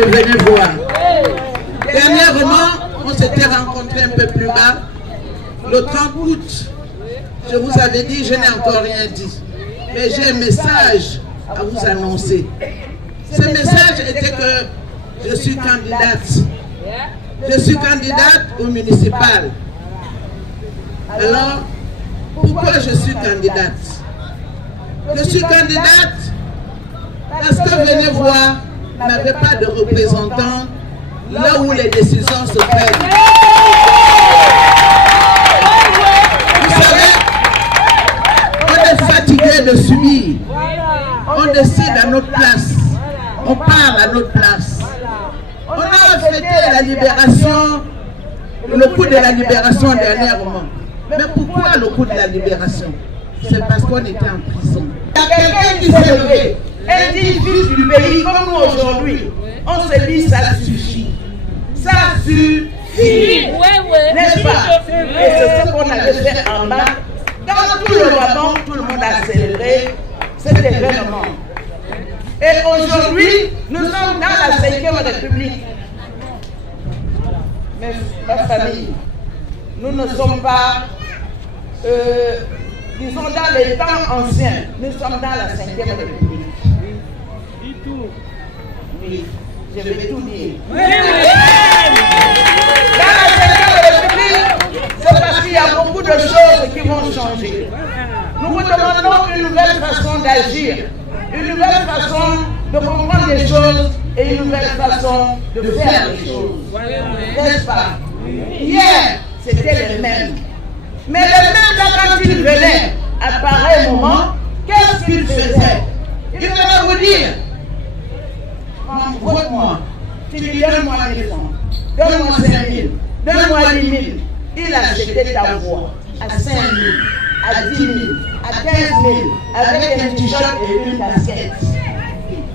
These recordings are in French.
me venez voir. Dernièrement, on s'était rencontrés un peu plus bas. Le 30 août, je vous avais dit, je n'ai encore rien dit. Mais j'ai un message à vous annoncer. Ce message était que je suis candidate. Je suis candidate au municipal. Alors, pourquoi je suis candidate? Je suis candidate parce que, venez voir, on n'avait pas de représentants là où les décisions se prennent. Vous savez, on est fatigué de subir. On décide à notre place. On parle à notre place. On a fêté la libération, le coup de la libération dernièrement. Mais pourquoi le coup de la libération? C'est parce qu'on était en prison. Il y a quelqu'un qui s'est levé, un digne fils du pays comme nous aujourd'hui. On se dit ça suffit. Ça suffit. N'est-ce pas? Et c'est ce qu'on avait fait en bas. Dans tout le Gabon, tout le monde a célébré cet événement. Et aujourd'hui, nous sommes dans la 5e République. Mais ma famille, nous ne sommes pas, disons, dans les temps anciens. Nous sommes dans la 5e République. Dis tout. Oui, je vais tout dire. Oui. Dans la 5e République, c'est parce qu'il y a beaucoup de choses qui vont changer. Nous vous demandons une nouvelle façon d'agir, une nouvelle façon de comprendre les choses et une nouvelle façon de faire les choses. N'est-ce pas? Hier, c'était les mêmes. Mais les mêmes, là, quand ils venaient, à pareil moment, qu'est-ce qu'ils faisaient? Ils venaient vous dire, vote-moi, tu lui donnes-moi 1000 francs, donne-moi 5 000, donne-moi 10 000. Il a acheté ta voix à 5 000, à 10 000, à 15 000, avec un t-shirt et une casquette.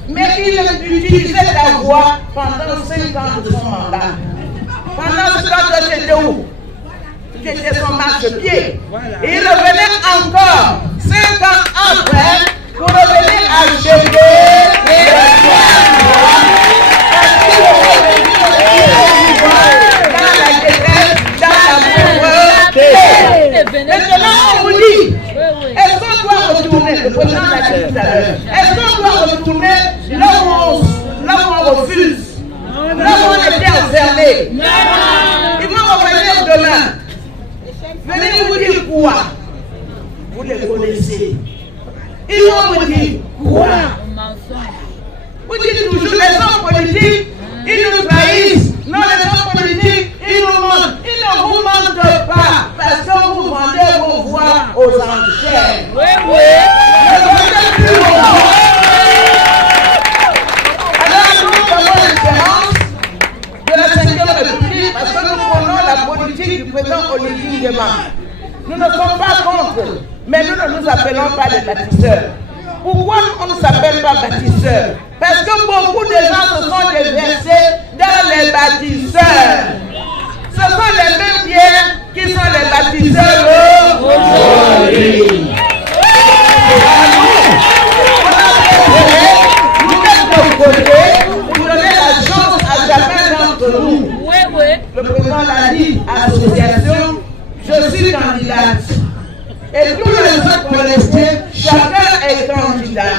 Mais il utilisait ta voix pendant 5 ans de son mandat. Pendant ce temps, tu étais où? Tu étais son marchepied. Et il revenait encore 5 ans après pour revenir acheter les voix. Dans la détresse, dans la pauvreté. Maintenant, on vous dit, est-ce qu'on doit retourner, le président l'a dit tout à l'heure, est-ce qu'on doit retourner là où on refuse, là où on était enfermé? Ils vont revenir demain. Venez vous dire quoi? Vous les connaissez. Ils vont vous dire quoi? Vous dites toujours les hommes politiques, ils nous trahissent. Non, les hommes politiques, ils nous mentent. Ils ne vous mentent pas parce que vous vendez vos voix aux enchères. Oui, oui. Ne vendez plus vos voix. Alors nous avons l'espérance de la 5e République parce que nous prenons la politique du président Olivier Nguema. Nous ne sommes pas contre, mais nous ne nous appelons pas les bâtisseurs. Pourquoi on ne s'appelle pas bâtisseurs? Parce que beaucoup de gens se sont déversés dans les bâtisseurs. Ce sont les mêmes pierres qui sont les bâtisseurs aujourd'hui. Vous êtes de côté, vous donnez la chance à chacun d'entre nous. Le président l'a dit, association, je suis candidate. Et tous les autres forestiers, chacun est candidat.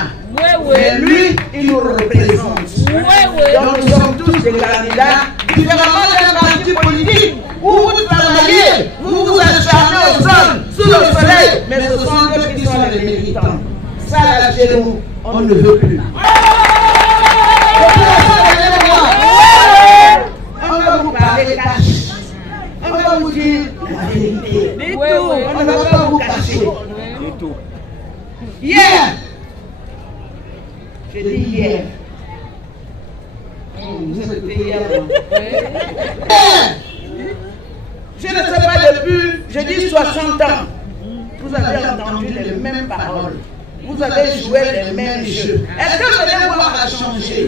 Mais lui, il nous représente. Donc nous sommes tous des candidats, différemment d'un parti politique où vous travaillez, vous vous acharnez aux hommes, sous le soleil, mais ce sont eux qui sont les militants. Ça, là, chez nous, on ne veut plus. On va vous parler cash. On va vous dire la vérité. On ne va pas vous cacher. Hier, j'ai dit hier. Je ne sais pas depuis, je dis 60 ans, vous avez entendu les mêmes paroles, vous avez joué les mêmes jeux. Est-ce que vous allez voir à changer?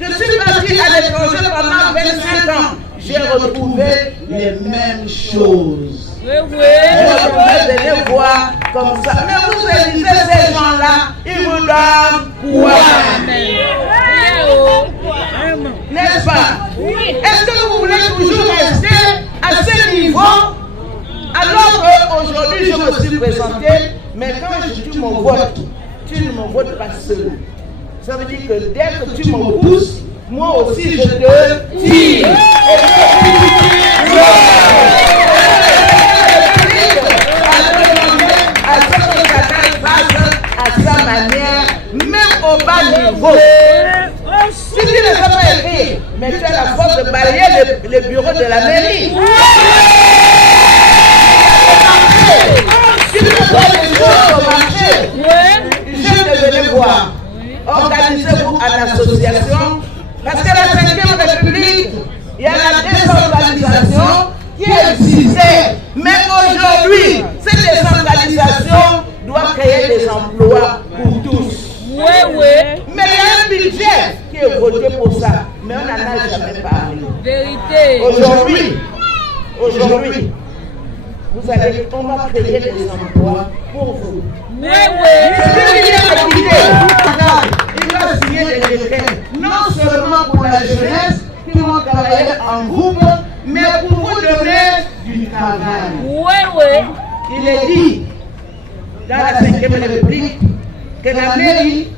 Je suis parti à l'étranger pendant 25 ans, j'ai retrouvé les mêmes choses. Je venais voir comme ça. Mais vous élisez ces gens-là, ils vous donnent quoi? n'est-ce pas? Est-ce que vous voulez toujours rester à ce niveau alors qu'aujourd'hui je me suis présenté, mais quand tu me votes, tu ne me votes pas seul. Ça veut dire que dès que tu me pousses, moi aussi je te tire. À ce que chacun fasse à sa manière, même au bas niveau. Si tu ne sais pas écrire, mais tu as la force de balayer le bureau de la mairie. Si tu vois les choses au marché, je te venais voir. Organisez-vous en association. Parce que la 5e République, il y a la décentralisation qui existait. Mais aujourd'hui, cette décentralisation doit créer des emplois pour tous. Mais il y a un budget qui est voté pour ça. Mais on n'en a jamais parlé. Vérité. Aujourd'hui, vous allez, on va créer des emplois pour vous. Oui. Il va signer des décrets, non seulement pour la jeunesse qui vont travailler en groupe, mais pour vous donner du travail. Oui. Il est dit dans la 5e République que la mairie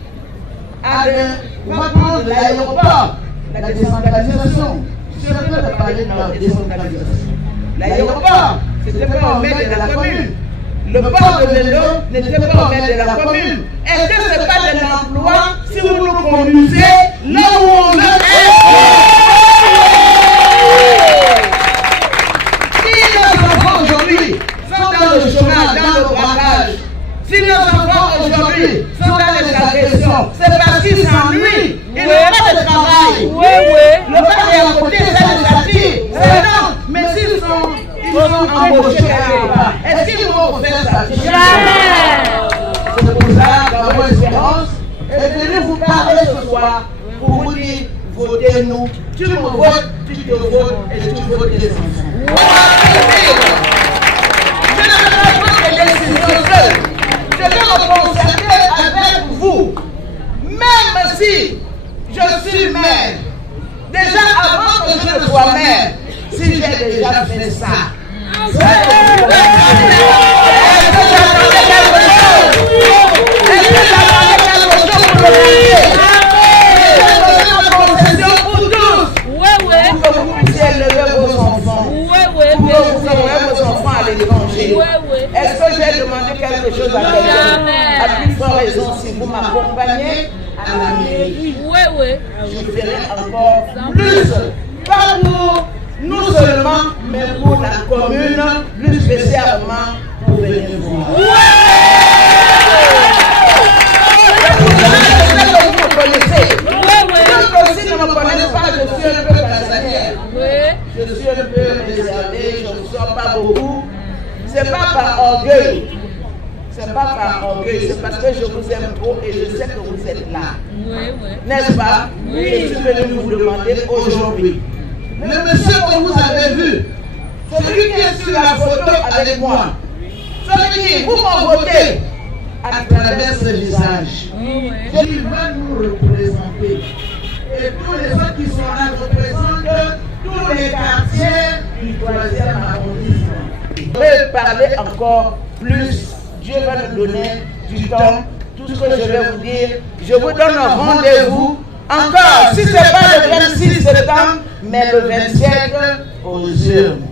va prendre l'aéroport, la décentralisation. Je peux parler de la décentralisation. L'aéroport, c'était pas au maire de la commune. Le port de vélo n'était pas au maire de la commune. Est-ce que ce n'est pas de l'emploi si vous nous conduisez là où on veut? Si nos enfants aujourd'hui sont dans le chômage, dans le braquage, si nos enfants aujourd'hui sont dans les agressions, c'est parce qu'ils s'ennuient. Ils n'ont pas de travail. Le père est à côté, ça les attire. C'est non, mais s'ils sont embauchés quelque part, est-ce qu'ils vont faire ça? Jamais. C'est pour ça, dans votre espérance, est venu vous parler ce soir pour vous dire, votez-nous. Tu me votes, tu te votes et tu votes les enfants. Je ne vais pas prendre des décisions seules. Je vais me concerter avec vous. Même si je suis maire, déjà avant que je ne sois maire, si j'ai déjà fait ça. Est-ce que j'attendais quelque chose? Est-ce que j'attendais quelque chose pour le métier? Est-ce que je donne une concession pour tous? Pour que vous puissiez élever vos enfants. Pour que vous envoyez vos enfants à l'étranger. Est-ce que j'ai demandé quelque chose à quelqu'un? À plus forte raison, si vous m'accompagnez à la mairie, je ferai encore plus. Pas pour nous seulement, mais pour la commune, plus spécialement pour venir voir. Vous me connaissez. D'autres aussi ne me connaissent pas, je suis un peu casanière. Je suis un peu réservé, je ne sors pas beaucoup. Ce n'est pas par orgueil. C'est pas par orgueil, c'est parce que je vous aime trop et je sais que vous êtes là. N'est-ce pas? Je suis venu vous demander aujourd'hui. Le monsieur que vous avez vu, celui qui est sur la photo avec moi, celui qui, vous m'en votez à travers ce visage. Il va nous représenter. Et tous les autres qui sont là représentent tous les quartiers du 3e arrondissement. Je vais parler encore plus. Dieu va nous donner du temps. Tout ce que je vais vous dire, je vous donne un rendez-vous. Encore, si ce n'est pas le 26 septembre, mais le 27 aux urnes.